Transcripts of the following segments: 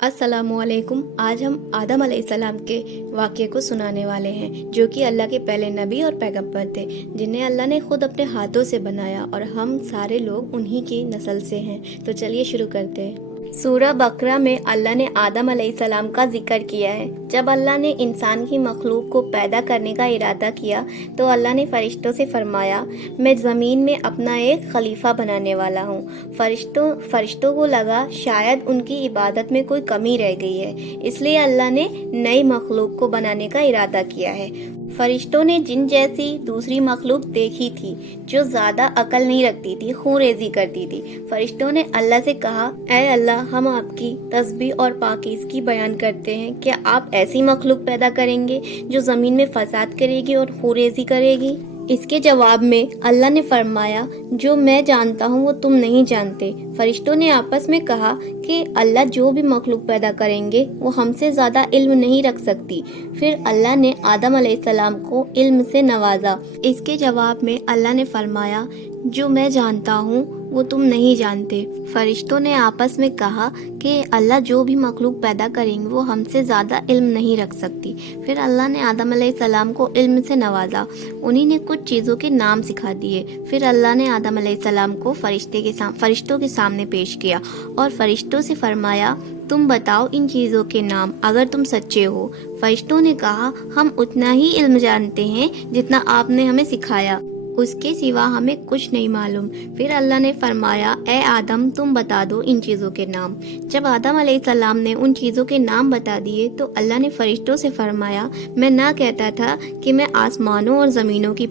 अस्सलामु अलैकुम। आज हम आदम अलैहिस्सलाम के वाक़े को सुनाने वाले हैं, जो कि अल्लाह के पहले नबी और पैगंबर थे, जिन्हें अल्लाह ने खुद अपने हाथों से बनाया और हम सारे लोग उन्हीं की नस्ल से हैं। तो चलिए शुरू करते हैं। सूरह बकरा में अल्लाह ने आदम अलैहिस्सलाम का जिक्र किया है। जब अल्लाह ने इंसान की मखलूक को पैदा करने का इरादा किया तो अल्लाह ने फरिश्तों से फरमाया, मैं ज़मीन में अपना एक खलीफा बनाने वाला हूँ। फरिश्तों को लगा शायद उनकी इबादत में कोई कमी रह गई है, इसलिए अल्लाह ने नई मखलूक को बनाने का इरादा किया है। फरिश्तों ने जिन जैसी दूसरी मखलूक देखी थी जो ज़्यादा अकल नहीं रखती थी, खूंरेज़ी करती थी। फरिश्तों ने अल्लाह से कहा, ऐ अल्लाह, हम आपकी तस्बीह और पाकीज़गी बयान करते हैं। क्या आप ऐसी मखलूक पैदा करेंगे जो ज़मीन में फसाद करेगी और खूंरेज़ी करेगी? इसके जवाब में अल्लाह ने फरमाया, जो मैं जानता हूँ वो तुम नहीं जानते। फरिश्तों ने आपस में कहा कि अल्लाह जो भी मखलूक पैदा करेंगे वो हमसे ज़्यादा इल्म नहीं रख सकती। फिर अल्लाह ने आदम अलैहिस्सलाम को इल्म से नवाजा। इसके जवाब में अल्लाह ने फरमाया, जो मैं जानता हूँ वो तुम नहीं जानते। फरिश्तों ने आपस में कहा कि अल्लाह जो भी मखलूक पैदा करेंगे वो हमसे ज़्यादा इल्म नहीं रख सकती। फिर अल्लाह ने आदम अलैहिस्सलाम को इल्म से नवाजा। उन्हीं ने कुछ चीज़ों के नाम सिखा दिए। फिर अल्लाह ने आदम अलैहिस्सलाम को फरिश्तों के सामने पेश किया और फरिश्तों से फरमाया, तुम बताओ इन चीज़ों के नाम अगर तुम सच्चे हो। फरिश्तों ने कहा, हम उतना ही इल्म जानते हैं जितना आपने हमें सिखाया, उसके सिवा हमें कुछ नहीं मालूम। फिर अल्लाह ने फरमाया, ए आदम, तुम बता दो इन चीज़ों के नाम। जब आदम अलैहिस्सलाम ने उन चीज़ों के नाम बता दिए तो अल्लाह ने फरिश्तों से फरमाया, मैं ना कहता था कि मैं आसमानों और ज़मीनों की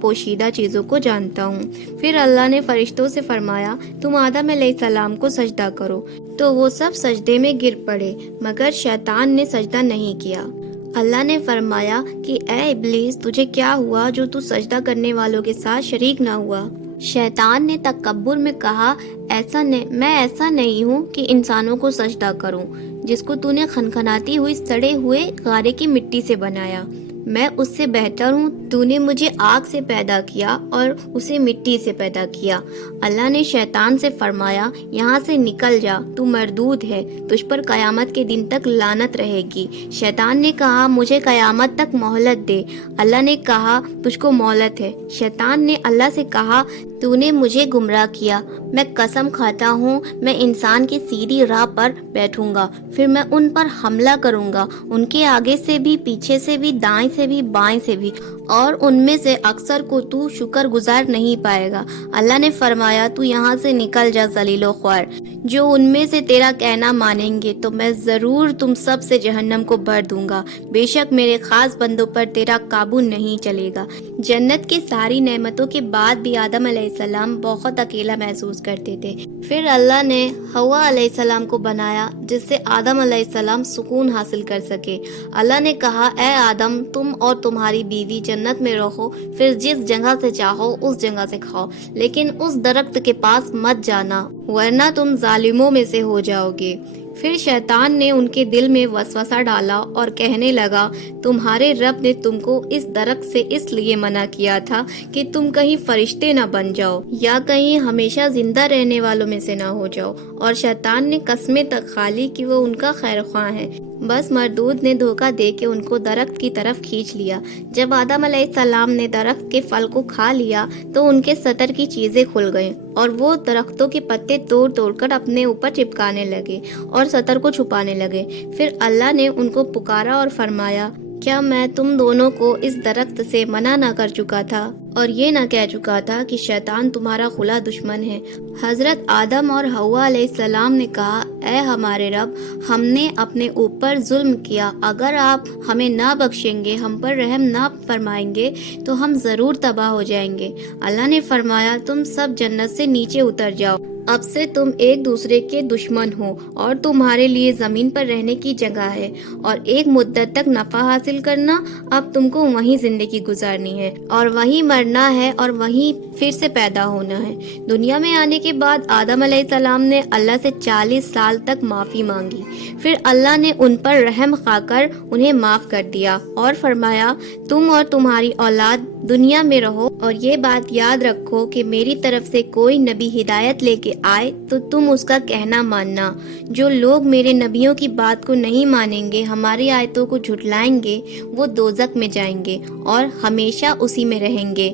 पोशीदा चीज़ों को जानता हूँ। फिर अल्लाह ने फरिश्तों से फरमाया, तुम आदम अलैहिस्सलाम को सजदा करो। तो वो सब सजदे में गिर पड़े, मगर शैतान ने सजदा नहीं किया। अल्लाह ने फरमाया कि ए इब्लीस, तुझे क्या हुआ जो तू सजदा करने वालों के साथ शरीक ना हुआ? शैतान ने तकब्बुर में कहा, मैं ऐसा नहीं हूँ कि इंसानों को सजदा करूँ, जिसको तूने खनखनाती हुई सड़े हुए गारे की मिट्टी से बनाया। मैं उससे बेहतर हूँ। तूने मुझे आग से पैदा किया और उसे मिट्टी से पैदा किया। अल्लाह ने शैतान से फरमाया, यहाँ से निकल जा, तू मरदूद है, तुझ पर कयामत के दिन तक लानत रहेगी। शैतान ने कहा, मुझे कयामत तक मोहलत दे। अल्लाह ने कहा, तुझको मोहलत है। शैतान ने अल्लाह से कहा, तूने मुझे गुमराह किया। मैं कसम खाता हूँ, मैं इंसान की सीधी राह पर बैठूंगा, फिर मैं उन पर हमला करूंगा, उनके आगे से भी, पीछे से भी, दाएं से भी, बाएं से भी, और उनमें से अक्सर को तू शुक्रगुजार नहीं पाएगा। अल्लाह ने फरमाया, तू यहाँ से निकल जा ज़लीलो ख्वार। जो उनमें से तेरा कहना मानेंगे तो मैं ज़रूर तुम सब से जहन्नम को भर दूंगा। बेशक मेरे खास बंदों पर तेरा काबू नहीं चलेगा। जन्नत की सारी नेमतों के बाद भी आदम अलैहिस्सलाम बहुत अकेला महसूस करते थे। फिर अल्लाह ने हवा अलैहिस्सलाम को बनाया, जिससे आदम अलैहिस्सलाम सुकून हासिल कर सके। अल्लाह ने कहा, ए आदम, तुम और तुम्हारी बीवी जन्नत में रहो, फिर जिस जगह से चाहो उस जगह से खाओ, लेकिन उस दरख्त के पास मत जाना, वरना तुम जालिमों में से हो जाओगे। फिर शैतान ने उनके दिल में वसवसा डाला और कहने लगा, तुम्हारे रब ने तुमको इस दरख्त से इसलिए मना किया था कि तुम कहीं फरिश्ते न बन जाओ या कहीं हमेशा जिंदा रहने वालों में से न हो जाओ। और शैतान ने कस्में तक खा ली कि वो उनका खैरख्वाह है। बस मरदूद ने धोखा दे के उनको दरख्त की तरफ खींच लिया। जब आदम अलैहिस्सलाम ने दरख्त के फल को खा लिया तो उनके सतर की चीजें खुल गईं और वो दरख्तों के पत्ते तोड़ तोड़ कर अपने ऊपर चिपकाने लगे और सतर को छुपाने लगे। फिर अल्लाह ने उनको पुकारा और फरमाया, क्या मैं तुम दोनों को इस दरख्त से मना ना कर चुका था और ये ना कह चुका था कि शैतान तुम्हारा खुला दुश्मन है? हजरत आदम और हव्वा अलैहिस्सलाम ने कहा, ऐ हमारे रब, हमने अपने ऊपर जुल्म किया। अगर आप हमें ना बख्शेंगे, हम पर रहम ना फरमाएंगे तो हम जरूर तबाह हो जाएंगे। अल्लाह ने फरमाया, तुम सब जन्नत से नीचे उतर जाओ, अब से तुम एक दूसरे के दुश्मन हो और तुम्हारे लिए जमीन पर रहने की जगह है और एक मुद्दत तक नफा हासिल करना। अब तुमको वहीं जिंदगी गुजारनी है और वहीं मरना है और वहीं फिर से पैदा होना है। दुनिया में आने के बाद आदम अलैहिस्सलाम ने अल्लाह से 40 साल तक माफी मांगी। फिर अल्लाह ने उन पर रहम खाकर उन्हें माफ कर दिया और फरमाया, तुम और तुम्हारी औलाद दुनिया में रहो और ये बात याद रखो कि मेरी तरफ से कोई नबी हिदायत लेके के आए तो तुम उसका कहना मानना। जो लोग मेरे नबियों की बात को नहीं मानेंगे, हमारी आयतों को झुठलाएंगे, वो दोजक में जाएंगे और हमेशा उसी में रहेंगे।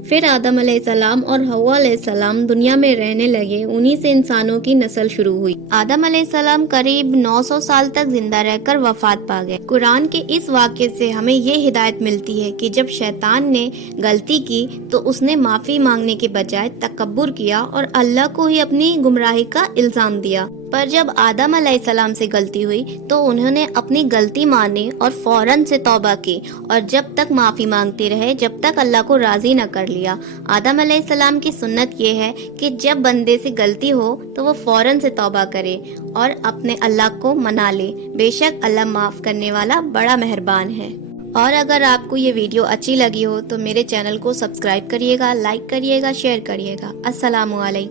फिर आदम अलैहिस्सलाम और हव्वा अलैहिस्सलाम दुनिया में रहने लगे। उन्हीं से इंसानों की नस्ल शुरू हुई। आदम अलैहिस्सलाम करीब 900 साल तक जिंदा रहकर वफात पा गए। कुरान के इस वाक़े से हमें ये हिदायत मिलती है कि जब शैतान ने गलती की तो उसने माफ़ी मांगने के बजाय तकब्बुर किया और अल्लाह को ही अपनी गुमराही का इल्ज़ाम दिया। पर जब आदम अलैहिस्सलाम से गलती हुई तो उन्होंने अपनी गलती मानी और फौरन से तौबा की और जब तक माफ़ी मांगते रहे जब तक अल्लाह को राज़ी न कर लिया। आदम अलैहिस्सलाम की सुन्नत ये है कि जब बंदे से गलती हो तो वो फौरन से तौबा करे और अपने अल्लाह को मना ले। बेशक अल्लाह माफ़ करने वाला बड़ा मेहरबान है। और अगर आपको ये वीडियो अच्छी लगी हो तो मेरे चैनल को सब्सक्राइब करिएगा, लाइक करिएगा, शेयर करिएगा। अस्सलामु अलैकुम।